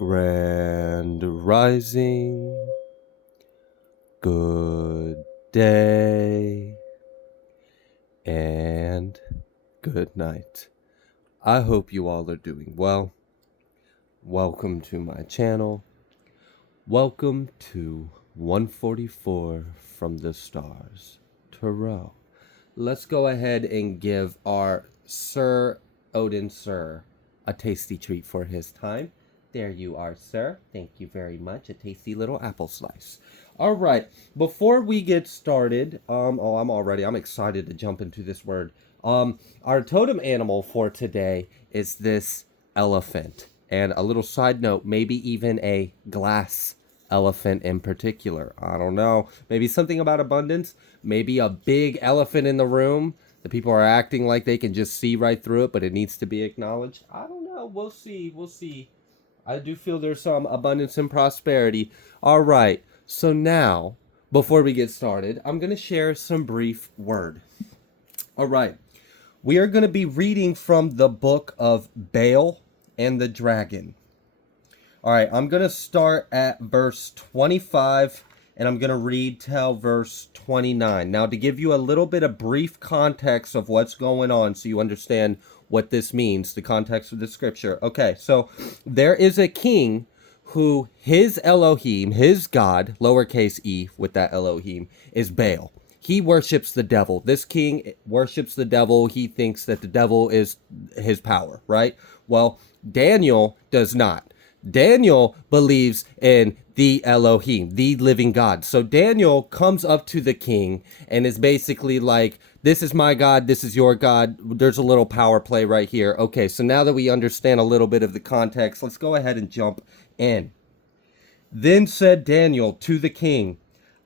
Grand Rising, good day, and good night. I hope you all are doing well. Welcome to my channel. Welcome to 144 from the Stars, Tarot. Let's go ahead and give our Sir Odin Sir a tasty treat for his time. There you are, sir. Thank you very much. A tasty little apple slice. All right. Before we get started, I'm excited to jump into this word. Our totem animal for today is this elephant. And a little side note, maybe even a glass elephant in particular. I don't know. Maybe something about abundance. Maybe a big elephant in the room. The people are acting like they can just see right through it, but it needs to be acknowledged. I don't know. We'll see. We'll see. I do feel there's some abundance and prosperity. All right. So now, before we get started, I'm going to share some brief word. All right. We are going to be reading from the book of Baal and the Dragon. All right. I'm going to start at verse 25, and I'm going to read till verse 29. Now, to give you a little bit of brief context of what's going on so you understand what this means, the context of the scripture. Okay, so there is a king who his Elohim, his God, lowercase e with that Elohim, is Baal. He worships the devil. This king worships the devil. He thinks that the devil is his power, right? Well, Daniel does not. Daniel believes in the Elohim, the living God. So Daniel comes up to the king and is basically like, this is my God, this is your God. There's a little power play right here. Okay, so now that we understand a little bit of the context, let's go ahead and jump in. Then said Daniel to the king,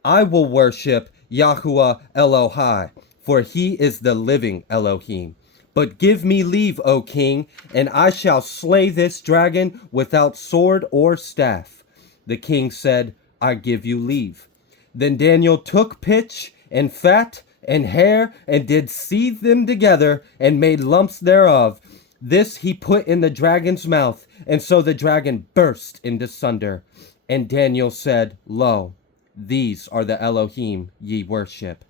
I will worship Yahuwah Elohai, for he is the living Elohim. But give me leave, O king, and I shall slay this dragon without sword or staff. The king said, I give you leave. Then Daniel took pitch and fat and hair and did seethe them together and made lumps thereof. This he put in the dragon's mouth, and so the dragon burst into sunder. And Daniel said, Lo, these are the Elohim ye worship.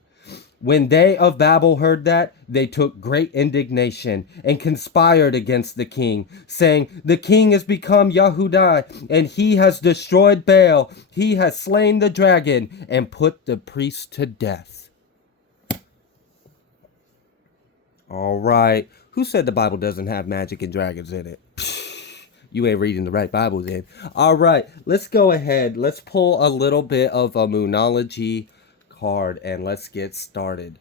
When they of Babel heard that, they took great indignation and conspired against the king, saying, the king is become Yahudai, and he has destroyed Baal. He has slain the dragon and put the priest to death. All right. Who said the Bible doesn't have magic and dragons in it? You ain't reading the right Bible then. All right. Let's go ahead. Let's pull a little bit of a moonology card and let's get started.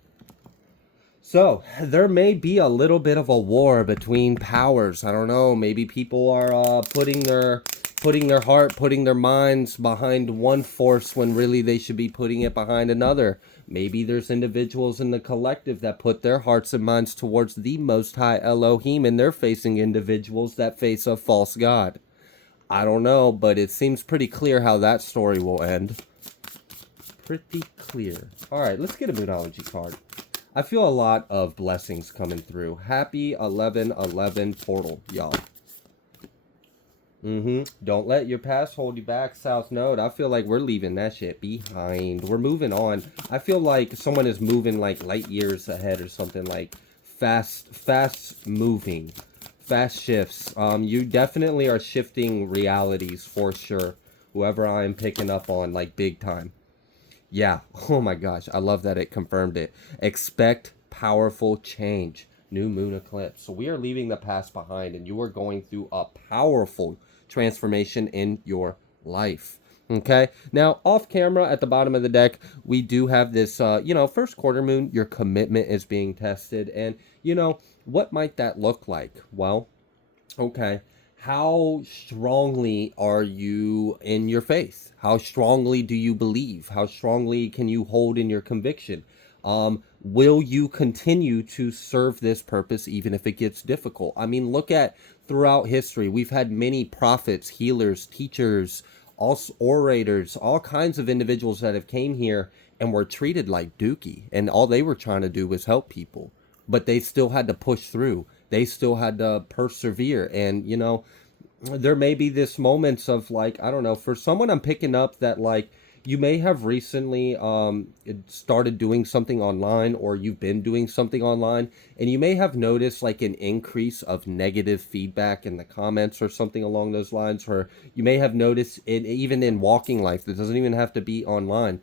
So there may be a little bit of a war between powers. I don't know. Maybe people are putting their heart, putting their minds behind one force when really they should be putting it behind another. Maybe there's individuals in the collective that put their hearts and minds towards the Most High Elohim, and they're facing individuals that face a false god. I don't know, but it seems pretty clear how that story will end. Pretty clear. All right, let's get a moonology card. I feel a lot of blessings coming through. Happy 11/11 portal, y'all. Don't let your past hold you back, South Node. I feel like we're leaving that shit behind. We're moving on. I feel like someone is moving like light years ahead or something, like fast moving, fast shifts. You definitely are shifting realities for sure. Whoever I'm picking up on, like big time. Yeah. Oh my gosh. I love that it confirmed it. Expect powerful change. New moon eclipse. So we are leaving the past behind and you are going through a powerful transformation in your life. Okay. Now off camera at the bottom of the deck, we do have this, first quarter moon, your commitment is being tested. And what might that look like? Well, okay. How strongly are you in your faith? How strongly do you believe? How strongly can you hold in your conviction? Will you continue to serve this purpose even if it gets difficult? I mean, look at throughout history. We've had many prophets, healers, teachers, also orators, all kinds of individuals that have came here and were treated like dookie. And all they were trying to do was help people. But they still had to push through. They still had to persevere. And, there may be this moments of like, I don't know, for someone I'm picking up that like you may have recently started doing something online, or you've been doing something online, and you may have noticed like an increase of negative feedback in the comments or something along those lines, or you may have noticed it even in walking life. That doesn't even have to be online.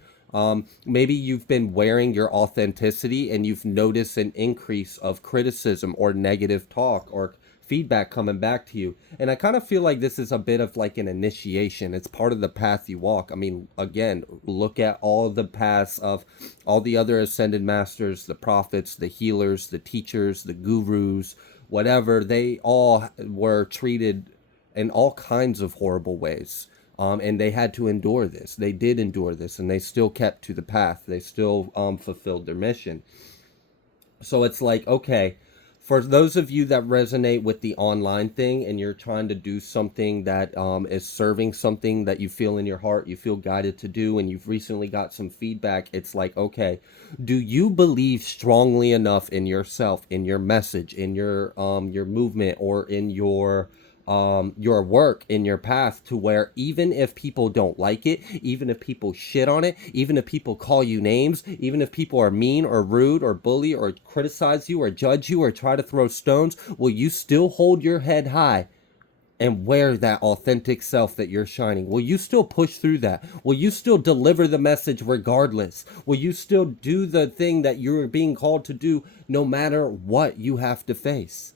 Maybe you've been wearing your authenticity and you've noticed an increase of criticism or negative talk or feedback coming back to you. And I kind of feel like this is a bit of like an initiation. It's part of the path you walk. I mean, again, look at all the paths of all the other ascended masters, the prophets, the healers, the teachers, the gurus, whatever. They all were treated in all kinds of horrible ways. And they had to endure this. They did endure this, and they still kept to the path. They still fulfilled their mission. So it's like, okay, for those of you that resonate with the online thing and you're trying to do something that is serving something that you feel in your heart, you feel guided to do, and you've recently got some feedback, it's like, okay, do you believe strongly enough in yourself, in your message, in your movement, or in your work, in your path, to where even if people don't like it, even if people shit on it, even if people call you names, even if people are mean or rude or bully or criticize you or judge you or try to throw stones, will you still hold your head high and wear that authentic self that you're shining? Will you still push through that? Will you still deliver the message regardless? Will you still do the thing that you're being called to do no matter what you have to face?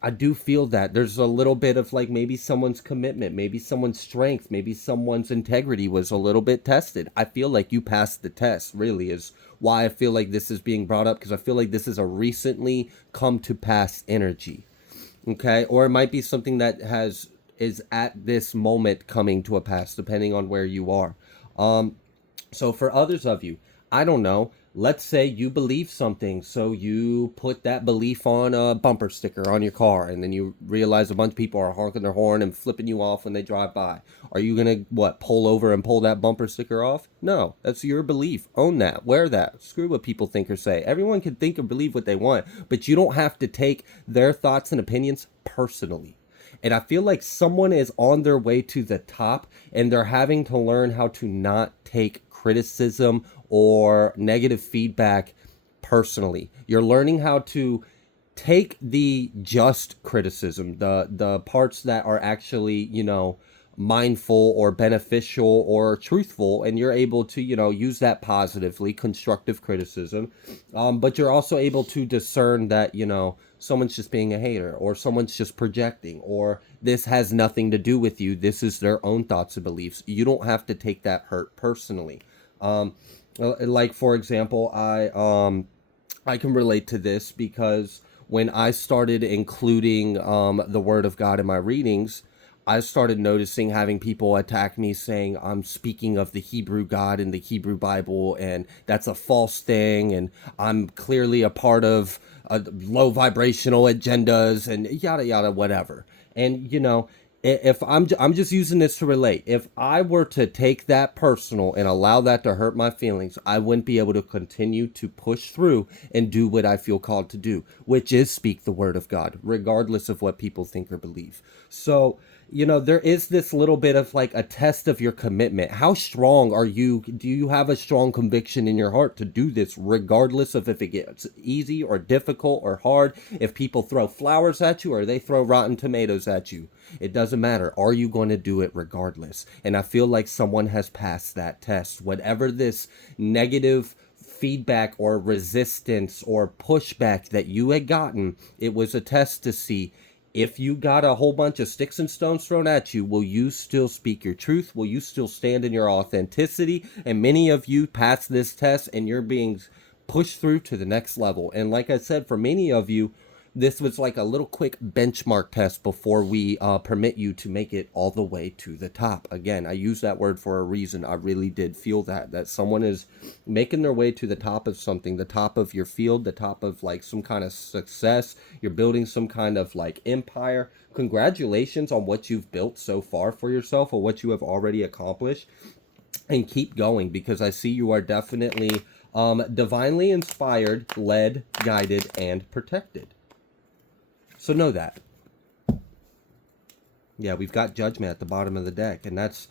I do feel that there's a little bit of like maybe someone's commitment, maybe someone's strength, maybe someone's integrity was a little bit tested. I feel like you passed the test, really, is why I feel like this is being brought up, because I feel like this is a recently come to pass energy. Okay? Or it might be something that is at this moment coming to a pass, depending on where you are. So for others of you, I don't know, let's say you believe something, so you put that belief on a bumper sticker on your car, and then you realize a bunch of people are honking their horn and flipping you off when they drive by. Are you gonna, what, pull over and pull that bumper sticker off? No, that's your belief. Own that. Wear that. Screw what people think or say. Everyone can think or believe what they want, but you don't have to take their thoughts and opinions personally. And I feel like someone is on their way to the top, and they're having to learn how to not take criticism or negative feedback personally. You're learning how to take the just criticism, the parts that are actually, mindful or beneficial or truthful, and you're able to, use that positively, constructive criticism. But you're also able to discern that, someone's just being a hater, or someone's just projecting, or this has nothing to do with you. This is their own thoughts and beliefs. You don't have to take that hurt personally. Like for example, I can relate to this because when I started including the Word of God in my readings, I started noticing having people attack me saying I'm speaking of the Hebrew God in the Hebrew Bible, and that's a false thing, and I'm clearly a part of low vibrational agendas and yada yada whatever. And if I'm just using this to relate, if I were to take that personal and allow that to hurt my feelings, I wouldn't be able to continue to push through and do what I feel called to do, which is speak the word of God, regardless of what people think or believe. So, there is this little bit of like a test of your commitment. How strong are you? Do you have a strong conviction in your heart to do this, regardless of if it gets easy or difficult or hard? If people throw flowers at you or they throw rotten tomatoes at you, it doesn't matter. Are you going to do it regardless? And I feel like someone has passed that test. Whatever this negative feedback or resistance or pushback that you had gotten, it was a test to see if you got a whole bunch of sticks and stones thrown at you, will you still speak your truth? Will you still stand in your authenticity? And many of you passed this test and you're being pushed through to the next level. And like I said, for many of you, this was like a little quick benchmark test before we permit you to make it all the way to the top. Again, I use that word for a reason. I really did feel that someone is making their way to the top of something, the top of your field, the top of like some kind of success. You're building some kind of like empire. Congratulations on what you've built so far for yourself, or what you have already accomplished. And keep going, because I see you are definitely divinely inspired, led, guided, and protected. So know that. Yeah, we've got judgment at the bottom of the deck, and that's,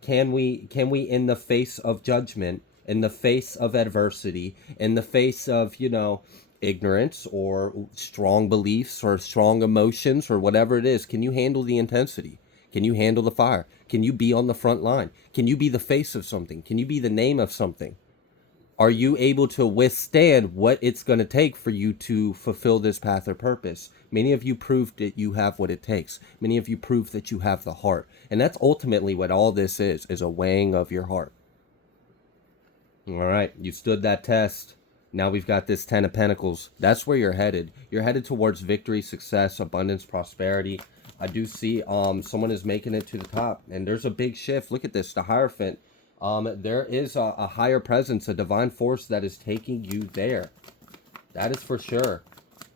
can we in the face of judgment, in the face of adversity, in the face of, ignorance or strong beliefs or strong emotions or whatever it is, can you handle the intensity? Can you handle the fire? Can you be on the front line? Can you be the face of something? Can you be the name of something? Are you able to withstand what it's going to take for you to fulfill this path or purpose? Many of you proved that you have what it takes. Many of you proved that you have the heart. And that's ultimately what all this is a weighing of your heart. All right, you stood that test. Now we've got this 10 of Pentacles. That's where you're headed. You're headed towards victory, success, abundance, prosperity. I do see someone is making it to the top, and there's a big shift. Look at this, the Hierophant. There is a higher presence, a divine force that is taking you there. That is for sure.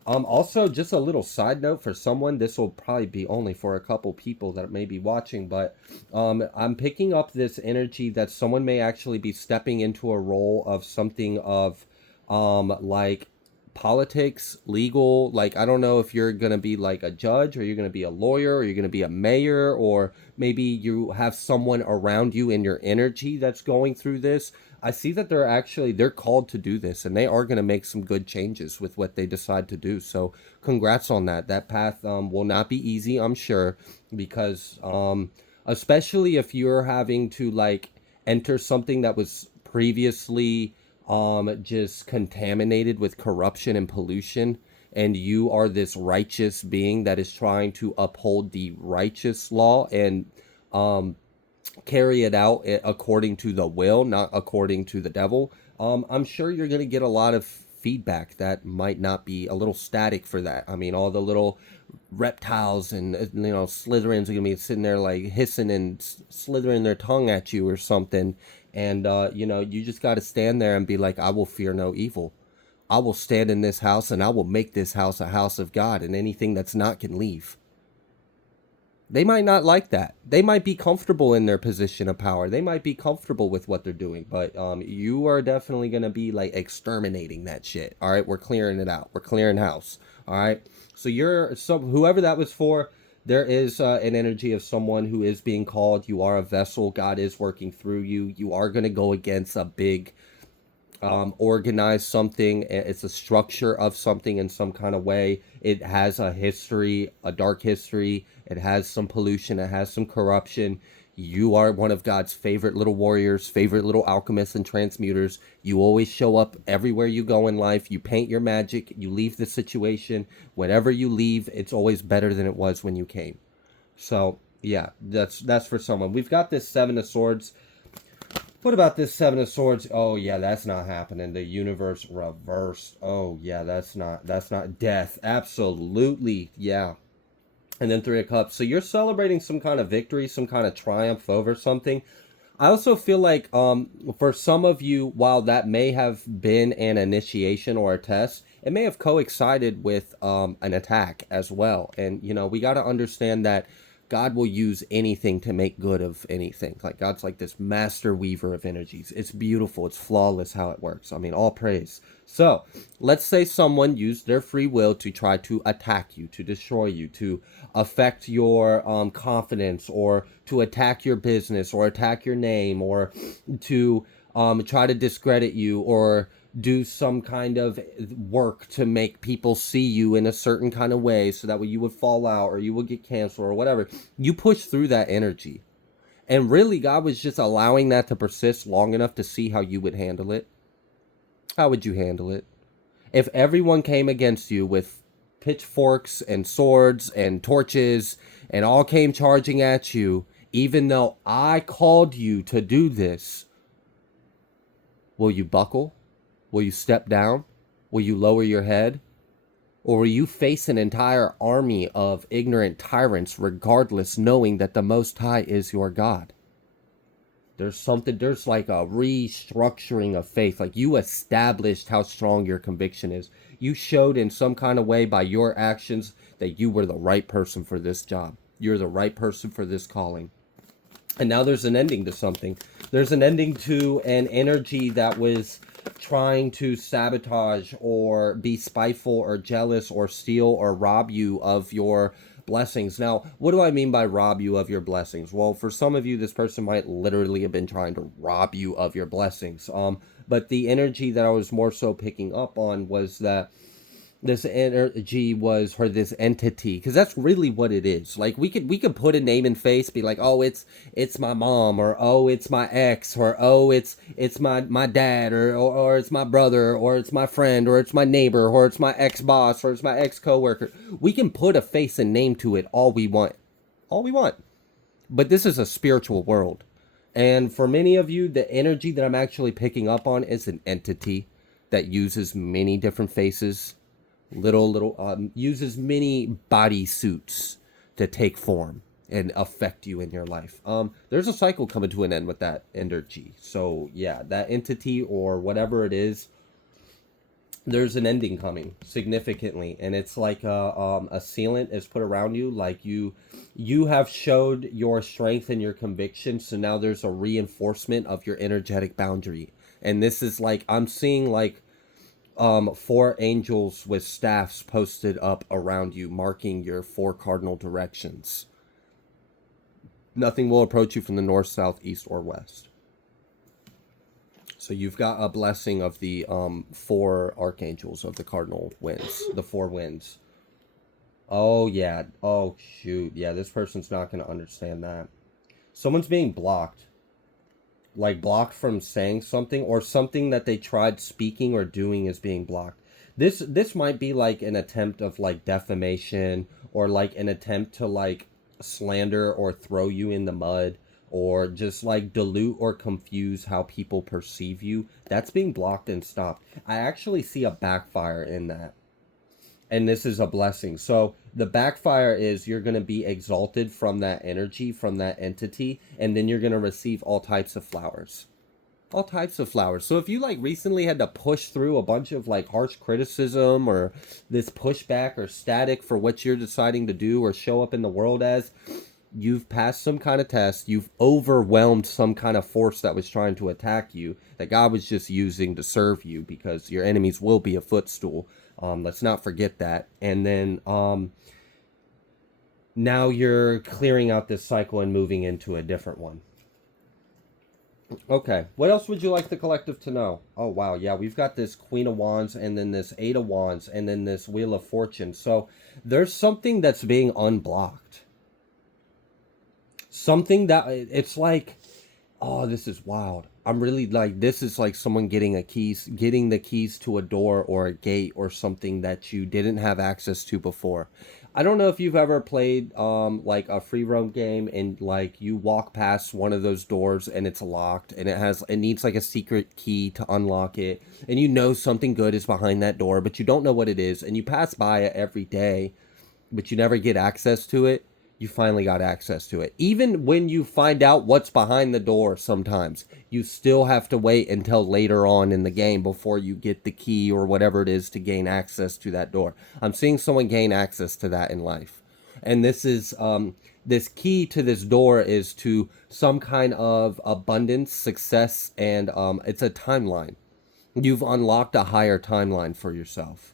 Also, just a little side note for someone, this will probably be only for a couple people that may be watching, but I'm picking up this energy that someone may actually be stepping into a role of something of like politics, legal, like I don't know if you're gonna be like a judge, or you're gonna be a lawyer, or you're gonna be a mayor, or maybe you have someone around you in your energy that's going through this. I see that they're called to do this, and they are going to make some good changes with what they decide to do. So congrats on that. That path will not be easy, I'm sure, because especially if you're having to like enter something that was previously just contaminated with corruption and pollution, and you are this righteous being that is trying to uphold the righteous law and carry it out according to the will, not according to the devil. I'm sure you're going to get a lot of feedback that might not be a little static for that. I mean, all the little reptiles and Slytherins are going to be sitting there like hissing and slithering their tongue at you or something. And, you just got to stand there and be like, I will fear no evil. I will stand in this house and I will make this house a house of God, and anything that's not can leave. They might not like that. They might be comfortable in their position of power. They might be comfortable with what they're doing, but you are definitely going to be like exterminating that shit. All right, we're clearing it out. We're clearing house. All right. So whoever that was for, there is an energy of someone who is being called. You are a vessel. God is working through you. You are going to go against a big organize something. It's a structure of something in some kind of way. It has a history, a dark history. It has some pollution. It has some corruption. You are one of God's favorite little warriors, favorite little alchemists and transmuters. You always show up everywhere you go in life. You paint your magic. You leave the situation. Whenever you leave, it's always better than it was when you came. So yeah, that's for someone. We've got this Seven of Swords. What about this Seven of Swords? Oh yeah, that's not happening. The universe reversed. Oh yeah, that's not death. Absolutely, yeah. And then Three of Cups. So you're celebrating some kind of victory, some kind of triumph over something. I also feel like for some of you, while that may have been an initiation or a test, it may have coincided with an attack as well. And we got to understand that God will use anything to make good of anything. Like God's like this master weaver of energies. It's beautiful. It's flawless how it works. I mean, all praise. So let's say someone used their free will to try to attack you, to destroy you, to affect your confidence, or to attack your business, or attack your name, or to try to discredit you, or do some kind of work to make people see you in a certain kind of way so that way you would fall out or you would get canceled or whatever. You push through that energy. And really, God was just allowing that to persist long enough to see how you would handle it. How would you handle it? If everyone came against you with pitchforks and swords and torches and all came charging at you, even though I called you to do this, will you buckle? Will you step down? Will you lower your head? Or will you face an entire army of ignorant tyrants regardless, knowing that the Most High is your God? There's like a restructuring of faith. Like you established how strong your conviction is. You showed in some kind of way by your actions that you were the right person for this job. You're the right person for this calling. And now there's an ending to something. There's an ending to an energy that was trying to sabotage or be spiteful or jealous or steal or rob you of your blessings. Now, what do I mean by rob you of your blessings? Well, for some of you, this person might literally have been trying to rob you of your blessings. But the energy that I was more so picking up on was that this energy was, or this entity, because that's really what it is. Like, we could put a name and face, be like, oh, it's my mom, or oh, it's my ex, or oh, it's my dad, or it's my brother, or it's my friend, or it's my neighbor, or it's my ex boss, or it's my ex coworker. We can put a face and name to it all we want, all we want. But this is a spiritual world, and for many of you, the energy that I'm actually picking up on is an entity that uses many different faces, uses many body suits to take form and affect you in your life. There's a cycle coming to an end with that energy. So yeah, that entity or whatever it is, there's an ending coming significantly, and it's like a sealant is put around you. Like you have showed your strength and your conviction, so now there's a reinforcement of your energetic boundary. And this is like, I'm seeing like four angels with staffs posted up around you, marking your four cardinal directions. Nothing will approach you from the north, south, east, or west. So you've got a blessing of the four archangels of the cardinal winds, the four winds. Oh yeah. Oh shoot. Yeah, this person's not going to understand that. Someone's being blocked. Like blocked from saying something, or something that they tried speaking or doing is being blocked. This might be like an attempt of like defamation, or like an attempt to like slander or throw you in the mud, or just like dilute or confuse how people perceive you. That's being blocked and stopped. I actually see a backfire in that, and this is a blessing. So the backfire is you're going to be exalted from that energy, from that entity, and then you're going to receive all types of flowers. All types of flowers. So if you like recently had to push through a bunch of like harsh criticism, or this pushback or static for what you're deciding to do or show up in the world as, you've passed some kind of test, you've overwhelmed some kind of force that was trying to attack you, that God was just using to serve you, because your enemies will be a footstool. Let's not forget that. And then now you're clearing out this cycle and moving into a different one. Okay, what else would you like the collective to know? Oh, wow, yeah, we've got this Queen of Wands, and then this Eight of Wands, and then this Wheel of Fortune. So there's something that's being unblocked. Something that, it's like, oh, this is wild. I'm really like, this is like someone getting the keys to a door or a gate or something that you didn't have access to before. I don't know if you've ever played like a free roam game, and like you walk past one of those doors and it's locked, and it needs like a secret key to unlock it, and you know something good is behind that door, but you don't know what it is, and you pass by it every day, but you never get access to it. You finally got access to it. Even when you find out what's behind the door, sometimes you still have to wait until later on in the game before you get the key or whatever it is to gain access to that door. I'm seeing someone gain access to that in life. And this is this key to this door is to some kind of abundance, success, and it's a timeline. You've unlocked a higher timeline for yourself.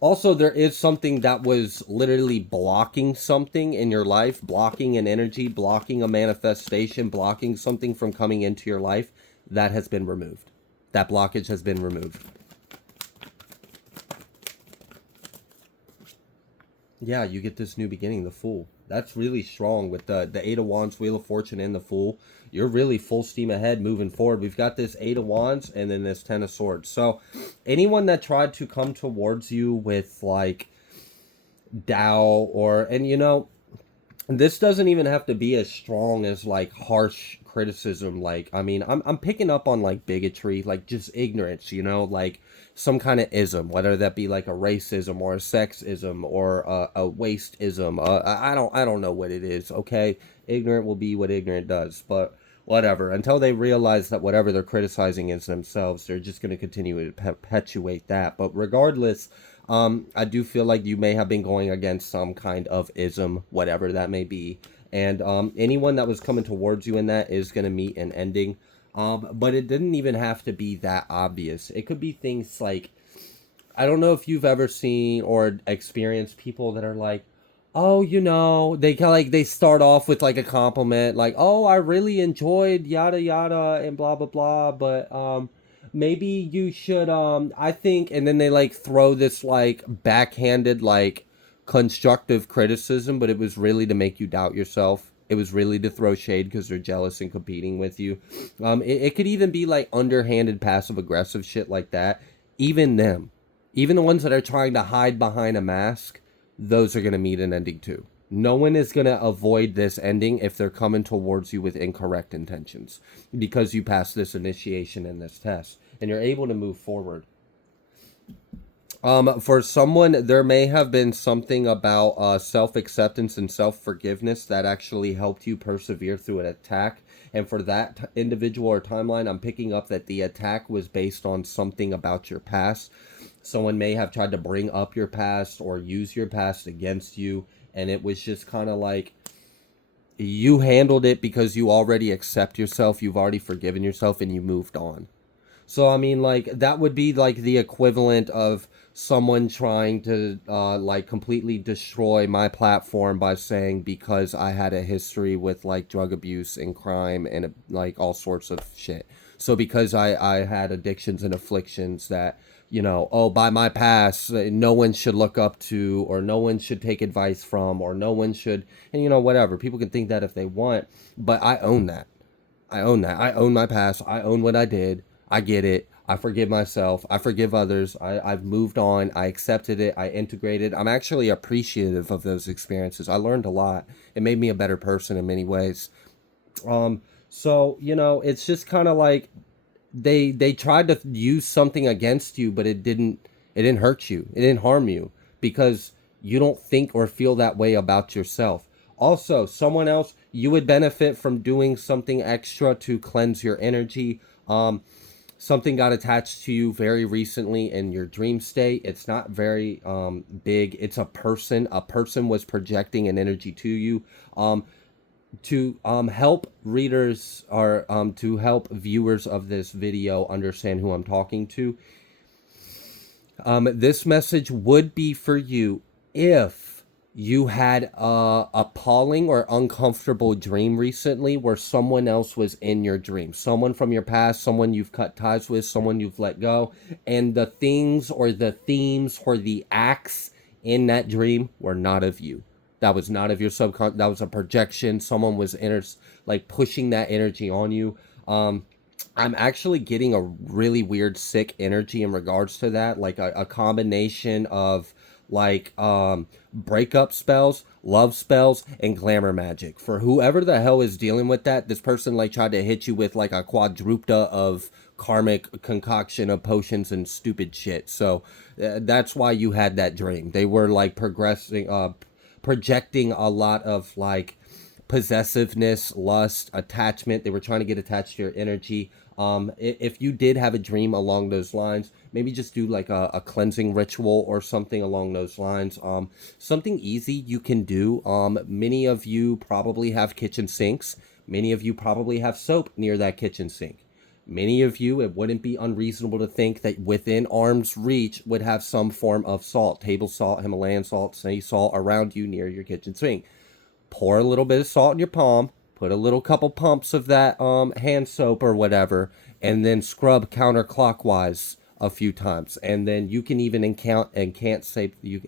Also, there is something that was literally blocking something in your life, blocking an energy, blocking a manifestation, blocking something from coming into your life, that has been removed. That blockage has been removed. Yeah, you get this new beginning, the Fool. That's really strong with the Eight of Wands, Wheel of Fortune, and the Fool. You're really full steam ahead moving forward. We've got this Eight of Wands and then this Ten of Swords. So anyone that tried to come towards you with like doubt, and you know, this doesn't even have to be as strong as like harsh criticism. Like, I mean, I'm picking up on like bigotry, like just ignorance, you know, like some kind of ism, whether that be like a racism or a sexism or a wasteism. I don't know what it is. Okay, ignorant will be what ignorant does, but whatever. Until they realize that whatever they're criticizing is themselves, they're just going to continue to perpetuate that. But regardless, I do feel like you may have been going against some kind of ism, whatever that may be. And anyone that was coming towards you in that is going to meet an ending. But it didn't even have to be that obvious. It could be things like, I don't know if you've ever seen or experienced people that are like, oh, they kind of like, they start off with like a compliment, like, oh, I really enjoyed yada yada and blah blah blah, but maybe you should I think, and then they like throw this like backhanded like constructive criticism, but it was really to make you doubt yourself. It was really to throw shade because they're jealous and competing with you. It could even be like underhanded passive aggressive shit like that. Even them, even the ones that are trying to hide behind a mask, those are going to meet an ending too. No one is going to avoid this ending if they're coming towards you with incorrect intentions, because you passed this initiation and this test and you're able to move forward. For someone, there may have been something about self-acceptance and self-forgiveness that actually helped you persevere through an attack. And for that individual or timeline, I'm picking up that the attack was based on something about your past. Someone may have tried to bring up your past or use your past against you, and it was just kind of like you handled it because you already accept yourself, you've already forgiven yourself, and you moved on. So I mean, like, that would be like the equivalent of someone trying to like completely destroy my platform by saying because I had a history with like drug abuse and crime and like all sorts of shit. So because I had addictions and afflictions that, oh, by my past, no one should look up to, or no one should take advice from, or no one should, and whatever. People can think that if they want, but I own that. I own that. I own my past. I own what I did. I get it. I forgive myself. I forgive others. I've moved on. I accepted it. I integrated. I'm actually appreciative of those experiences. I learned a lot. It made me a better person in many ways. So, it's just kind of like they tried to use something against you, but it didn't hurt you. It didn't harm you because you don't think or feel that way about yourself. Also, someone else, you would benefit from doing something extra to cleanse your energy. Something got attached to you very recently in your dream state. It's not very big. It's a person. A person was projecting an energy to you. To help readers, or to help viewers of this video understand who I'm talking to, this message would be for you if you had a appalling or uncomfortable dream recently where someone else was in your dream, someone from your past, someone you've cut ties with, someone you've let go, and the things or the themes or the acts in that dream were not of you. That was not of your subconscious. That was a projection. Someone was like pushing that energy on you. I'm actually getting a really weird, sick energy in regards to that, like a combination of like breakup spells, love spells, and glamour magic. For whoever the hell is dealing with that, this person like tried to hit you with like a quadrupta of karmic concoction of potions and stupid shit. So that's why you had that dream. They were like projecting a lot of like possessiveness, lust, attachment. They were trying to get attached to your energy. If you did have a dream along those lines, maybe just do like a cleansing ritual or something along those lines. Something easy you can do. Many of you probably have kitchen sinks. Many of you probably have soap near that kitchen sink. Many of you, it wouldn't be unreasonable to think that within arm's reach would have some form of salt, table salt, Himalayan salt, sea salt around you near your kitchen sink. Pour a little bit of salt in your palm, put a little couple pumps of that hand soap or whatever, and then scrub counterclockwise a few times. And then you can even can't say you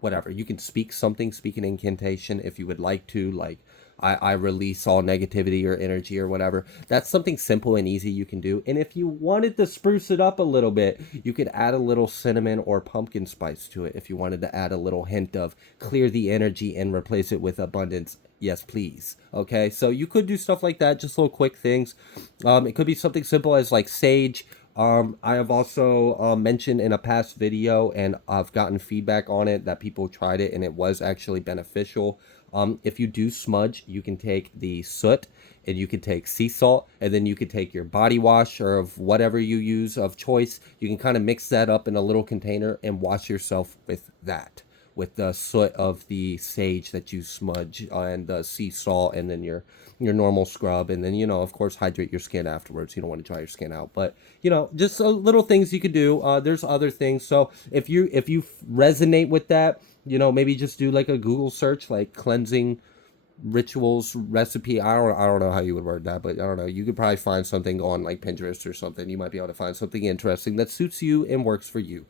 whatever. You can speak something, speak an incantation if you would like to, like I release all negativity or energy or whatever. That's something simple and easy you can do. And if you wanted to spruce it up a little bit, you could add a little cinnamon or pumpkin spice to it if you wanted to add a little hint of clear the energy and replace it with abundance. Yes, please. Okay, so you could do stuff like that, just little quick things. It could be something simple as like sage. I have also mentioned in a past video, and I've gotten feedback on it that people tried it and it was actually beneficial. If you do smudge, you can take the soot and you can take sea salt, and then you can take your body wash or of whatever you use of choice. You can kind of mix that up in a little container and wash yourself with that, with the soot of the sage that you smudge, and the sea salt, and then your normal scrub, and then, of course, hydrate your skin afterwards. You don't want to dry your skin out, but just little things you could do. There's other things. So if you resonate with that, maybe just do like a Google search, like cleansing rituals recipe. I don't know how you would word that, but I don't know. You could probably find something on like Pinterest or something. You might be able to find something interesting that suits you and works for you.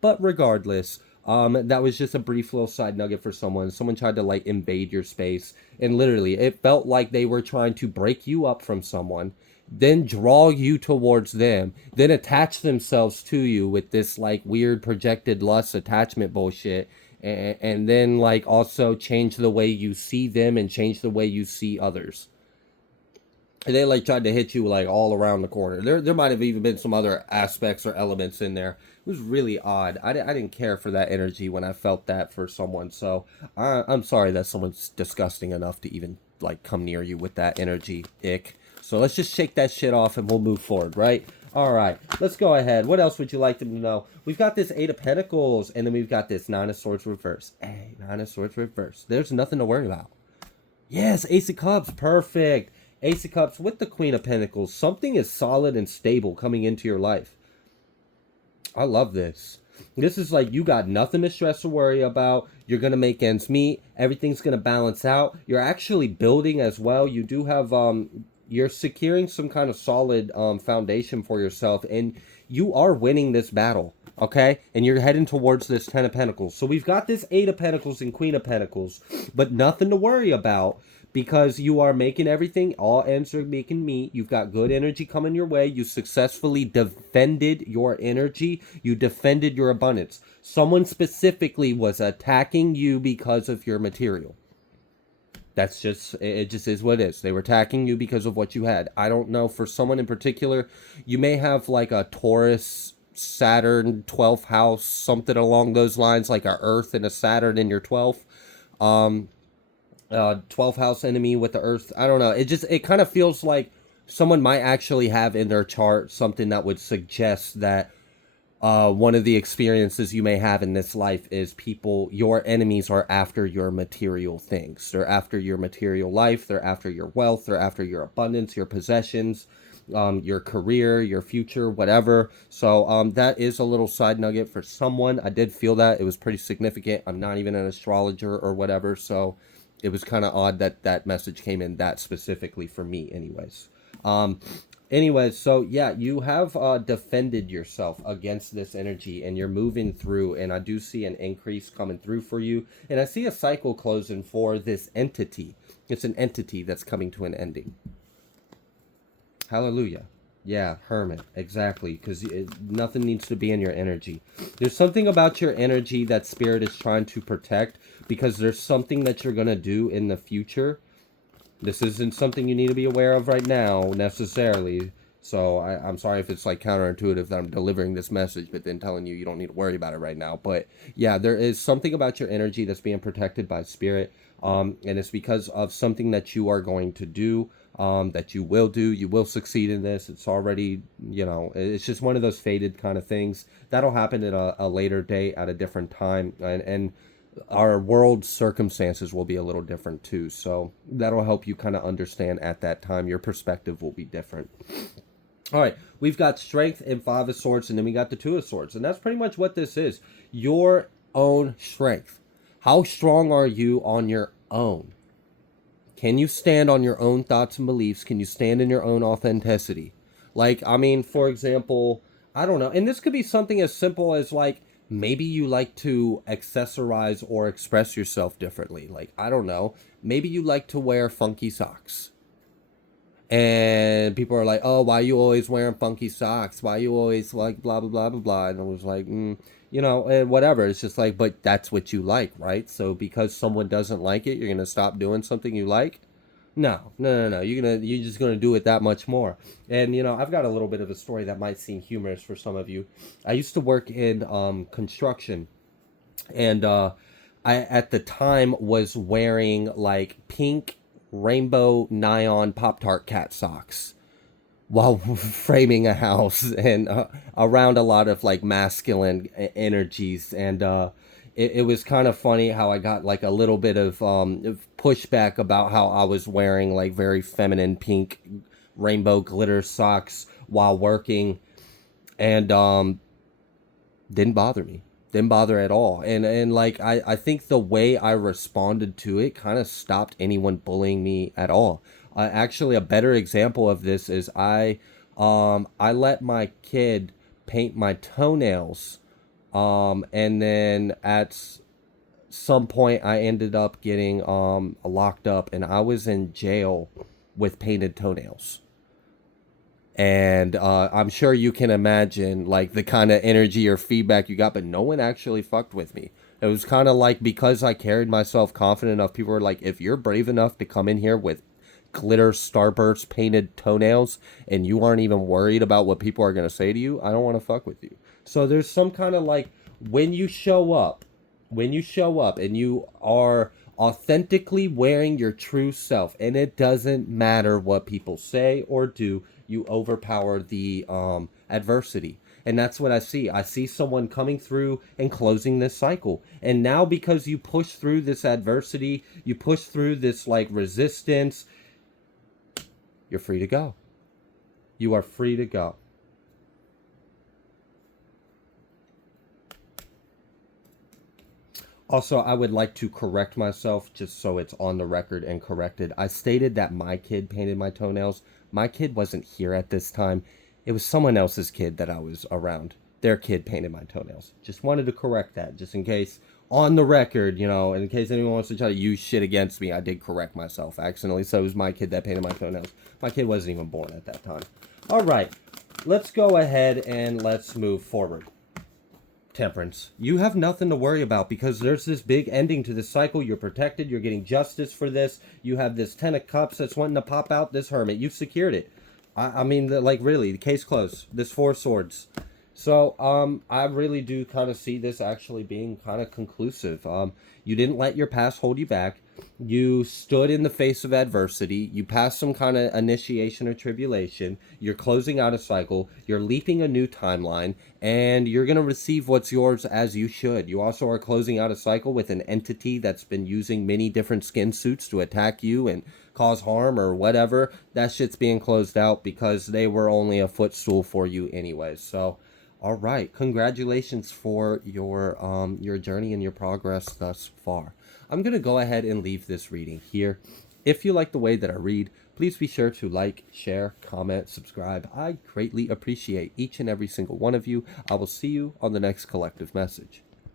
But regardless, that was just a brief little side nugget for someone. Someone tried to like invade your space, and literally, it felt like they were trying to break you up from someone, then draw you towards them, then attach themselves to you with this like weird projected lust attachment bullshit, and then like also change the way you see them and change the way you see others. And they like tried to hit you like all around the corner. There might have even been some other aspects or elements in there. It was really odd. I didn't care for that energy when I felt that for someone. So I'm sorry that someone's disgusting enough to even like come near you with that energy. Ick. So let's just shake that shit off and we'll move forward, right? All right, let's go ahead. What else would you like them to know? We've got this Eight of Pentacles, and then we've got this Nine of Swords reverse. Hey, Nine of Swords reverse. There's nothing to worry about. Yes, Ace of Cups, perfect. Ace of Cups with the Queen of Pentacles. Something is solid and stable coming into your life. I love this. This is like you got nothing to stress or worry about. You're going to make ends meet. Everything's going to balance out. You're actually building as well. You do have, you're securing some kind of solid foundation for yourself. And you are winning this battle. Okay? And you're heading towards this Ten of Pentacles. So we've got this Eight of Pentacles and Queen of Pentacles. But nothing to worry about, because you are making everything, all ends are making meet. You've got good energy coming your way. You successfully defended your energy. You defended your abundance. Someone specifically was attacking you because of your material. That's just, it just is what it is. They were attacking you because of what you had. I don't know, for someone in particular, you may have like a Taurus, Saturn, 12th house, something along those lines, like a Earth and a Saturn in your 12th. 12th house enemy with the Earth. I don't know. It kind of feels like someone might actually have in their chart something that would suggest that one of the experiences you may have in this life is your enemies are after your material things. They're after your material life. They're after your wealth. They're after your abundance, your possessions, your career, your future, whatever. So that is a little side nugget for someone. I did feel that. It was pretty significant. I'm not even an astrologer or whatever, so it was kind of odd that that message came in that specifically for me anyways. So yeah, you have defended yourself against this energy, and you're moving through, and I do see an increase coming through for you, and I see a cycle closing for this entity. It's an entity that's coming to an ending. Hallelujah. Yeah, Hermit, exactly, because nothing needs to be in your energy. There's something about your energy that Spirit is trying to protect, because there's something that you're going to do in the future. This isn't something you need to be aware of right now, necessarily. So I'm sorry if it's like counterintuitive that I'm delivering this message, but then telling you don't need to worry about it right now. But yeah, there is something about your energy that's being protected by Spirit. And it's because of something that you are going to do. That you will do. You will succeed in this. It's already, it's just one of those fated kind of things. That'll happen at a later date at a different time. And our world circumstances will be a little different too. So that'll help you kind of understand at that time. Your perspective will be different. All right, we've got Strength and Five of Swords, and then we got the Two of Swords. And that's pretty much what this is. Your own strength. How strong are you on your own? Can you stand on your own thoughts and beliefs? Can you stand in your own authenticity? Like, I mean, for example, I don't know. And this could be something as simple as like, maybe you like to accessorize or express yourself differently. Like, I don't know. Maybe you like to wear funky socks. And people are like, oh, why are you always wearing funky socks? Why are you always like blah, blah, blah, blah, blah. And I was like, and whatever. It's just like, but that's what you like, right? So because someone doesn't like it, you're going to stop doing something you like? No. You're just going to do it that much more. And, I've got a little bit of a story that might seem humorous for some of you. I used to work in construction. And I, at the time, was wearing like pink rainbow neon Pop-Tart cat socks while framing a house and around a lot of like masculine energies. And it was kind of funny how I got like a little bit of pushback about how I was wearing like very feminine pink rainbow glitter socks while working, and didn't bother me, didn't bother at all. And like I think the way I responded to it kind of stopped anyone bullying me at all. Actually, a better example of this is I let my kid paint my toenails, and then at some point I ended up getting locked up, and I was in jail with painted toenails. And I'm sure you can imagine like the kind of energy or feedback you got, but no one actually fucked with me. It was kind of like, because I carried myself confident enough, people were like, if you're brave enough to come in here with glitter starburst painted toenails and you aren't even worried about what people are going to say to you, I don't want to fuck with you. So there's some kind of like, when you show up, and you are authentically wearing your true self, and it doesn't matter what people say or do, you overpower the adversity. And that's what I see someone coming through and closing this cycle. And now, because you push through this adversity, you push through this like resistance, you're free to go. You are free to go. Also, I would like to correct myself just so it's on the record and corrected. I stated that my kid painted my toenails. My kid wasn't here at this time. It was someone else's kid that I was around. Their kid painted my toenails. Just wanted to correct that, just in case, on the record, you know, in case anyone wants to try to use shit against me, I did correct myself accidentally. So it was my kid that painted my toenails. My kid wasn't even born at that time. All right, let's go ahead and let's move forward. Temperance, you have nothing to worry about because there's this big ending to this cycle. You're protected. You're getting justice for this. You have this 10 of cups that's wanting to pop out. This hermit, you've secured it. I mean, like, really, the case closed. This 4 swords. So I really do kind of see this actually being kind of conclusive. You didn't let your past hold you back. You stood in the face of adversity. You passed some kind of initiation or tribulation. You're closing out a cycle. You're leaping a new timeline, and you're going to receive what's yours as you should. You also are closing out a cycle with an entity that's been using many different skin suits to attack you and cause harm or whatever. That shit's being closed out because they were only a footstool for you anyways. So, all right, congratulations for your journey and your progress thus far. I'm going to go ahead and leave this reading here. If you like the way that I read, please be sure to like, share, comment, subscribe. I greatly appreciate each and every single one of you. I will see you on the next collective message.